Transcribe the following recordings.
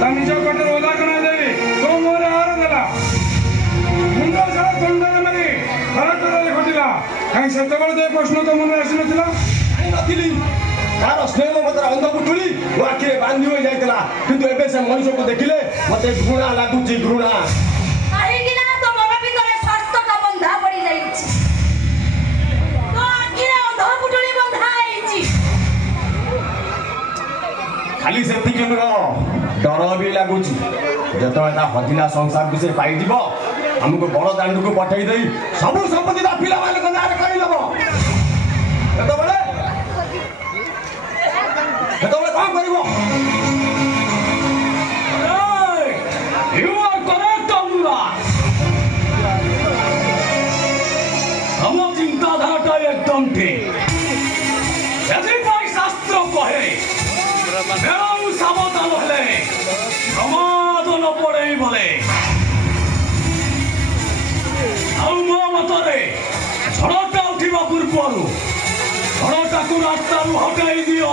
ତା ନିଜ ପଟରେ ଓଦା କଣା ଦେବି ତୋ ମୁହଁରେ ଆହାର ଦେଲା ମୁଣ୍ଡ ଛଡ଼ା ଦଣ୍ଡରେ ମାରି ଖରାପ କରାରେ ଘଟିଲା କାହିଁ ସେତେବେଳେ ଯେ ପ୍ରଶ୍ନ ତୋ ମନରେ ଆସିନଥିଲା ଜାଣିନଥିଲି ତାର ସ୍ନେହ ମମତାର ଅନ୍ଧ ପୁଟୁଳି ମୋ ଆଖିରେ ବାନ୍ଧି ହୋଇଯାଇଥିଲା କିନ୍ତୁ ଏବେ ସେ ମଣିଷକୁ ଦେଖିଲେ ମତେ ଘୃଣା ଲାଗୁଛି ଘୃଣା କାହିଁକି ନା ତୋ ମନ ଭିତରେ ସ୍ୱାସ୍ଥ୍ୟଟା ବନ୍ଧା ପଡ଼ିଯାଇଛି ତୋ ଆଖିରେ ଅନ୍ଧ ପୁଟୁଳି ବନ୍ଧା ହେଇଛି ଖାଲି ସେତିକି ନୁହଁ ଡର ବି ଲାଗୁଛି ଯେତେବେଳେ ତା ହଜିଲା ସଂସାରକୁ ସେ ପାଇଯିବ ଆମକୁ ବଡ଼ ଦାଣ୍ଡକୁ ପଠେଇ ଦେଇ ସବୁ ସମ୍ପତ୍ତି ତା ପିଲାମାନଙ୍କ ନାଁରେ କରିଦେବ ସେତେବେଳେ କଣ କରିବ You are correct, Amura. ଆମ ଚିନ୍ତାଧାରାଟା একদম ঠিক ସେଥିପାଇଁ ଶାସ୍ତ୍ର କହେ ବେଳୁ ସାବଧାନ ହେଲେ ସମାଜ ନ ପଡ଼େଇ ବୋଲେ ଆଉ ମୋ ମତରେ ଝଡ଼ଟା ଉଠିବା ପୂର୍ବରୁ ଝଡ଼ଟାକୁ ରାସ୍ତାରୁ ହଟାଇ ଦିଅ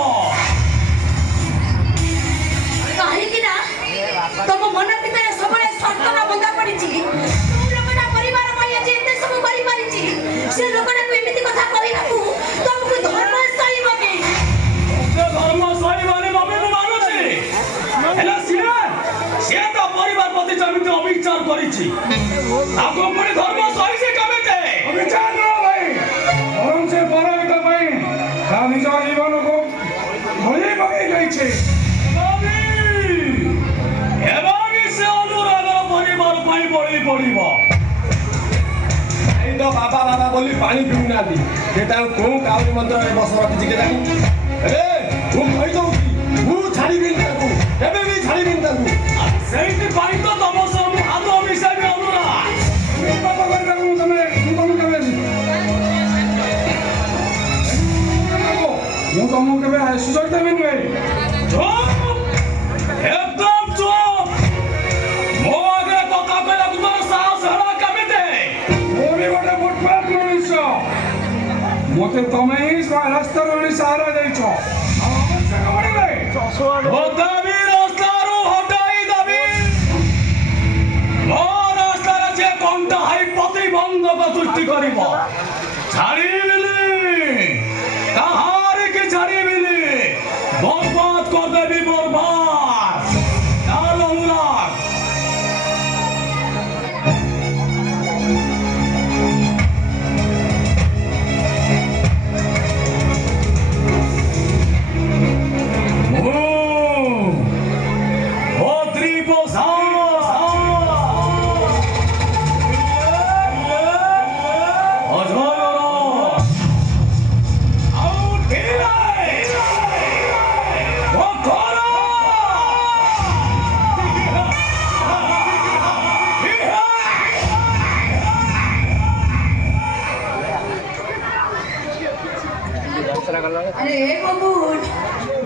କାହିଁକି ନା ତମ ମନ ଭିତରେ ସବୁବେଳେ ସ୍ୱାର୍ଥଟା ବନ୍ଧା ପଡ଼ିଛି ଯୋଉ ଲୋକଟା ପରିବାର ପାଇଁ ଆଜି ଏତେ ସବୁ କରିପାରିଛି ସେ ଲୋକଟାକୁ ଏମିତି କଥା କହିବାକୁ ତମକୁ ଧର୍ମ ସହିବନି ଧର୍ମ ସହିବାନି ମମି ମୁଁ ମାନୁଛି ହେଲେ ସିଏ ତା ପରିବାର ପ୍ରତି ଯେମିତି ଅବିଚାର କରିଛି ତାକୁ ପୁଣି ଧର୍ମ ସହିଛି କେମିତି ଅବିଚାର ନୁହଁ ଭାଇ ବରଂ ସେ ପରହିତ ପାଇଁ ତା ନିଜ ଜୀବନକୁ ଭଳି ପକେଇ ଯାଇଛି ଏବାବି ସେ ଅନୁରାଗର ପରିବାର ପାଇଁ ବଳି ପଡ଼ିବ ଏଇ ତ ବାବା ବାବା ବୋଲି ପାଣି ପିଉନାହାନ୍ତି ସେ ତାଙ୍କୁ କୋଉ କାଉରି ମନ୍ତ୍ରରେ ବସ ରଖିଛି କେଜାଣି ମୁଁ କହିଦଉଛି ମୁଁ ଛାଡ଼ିବିନି ତାଙ୍କୁ କେବେ ବି ଛାଡ଼ିବିନି ତାଙ୍କୁ ସେଇଥିପାଇଁ ତ ତମ ସହ ମୁଁ ହାତ ମିଶାଇବି ଅନୁରା ପାପ କରିବାକୁ ମୁଁ ତମକୁ କେବେ ସୁଯୋଗ ଦେବି ନୁହେଁ একদম চুপ ମୋ ଆଗରେ କଥା କହିବାକୁ ତୋର ସାହସ ହେଲା କେମିତି ମୁଁ ବି ଗୋଟେ ଫୁଟପାଥ ମଣିଷ ମତେ ତମେ ହିଁ ରାସ୍ତାରୁ ଆଣି ସାହାରା ଦେଇଛ ଆଉ ଆବଶ୍ୟକ ପଡ଼ିଲେ ଦେବୀ ରାସ୍ତାରୁ ହଟାଇ ଦେବି ମୋ ରାସ୍ତାରେ ଯେ କଣ୍ଟା ହାଇ ପ୍ରତିବନ୍ଧକ ସୃଷ୍ଟି କରିବ ଛାଡ଼ିବିନି କାହାରିକି ଛାଡ଼ିବିନି ବର୍ବାଦ କରିଦେବି ବର୍ବାଦ ଚାଲ ଅନୁରାଗ अरे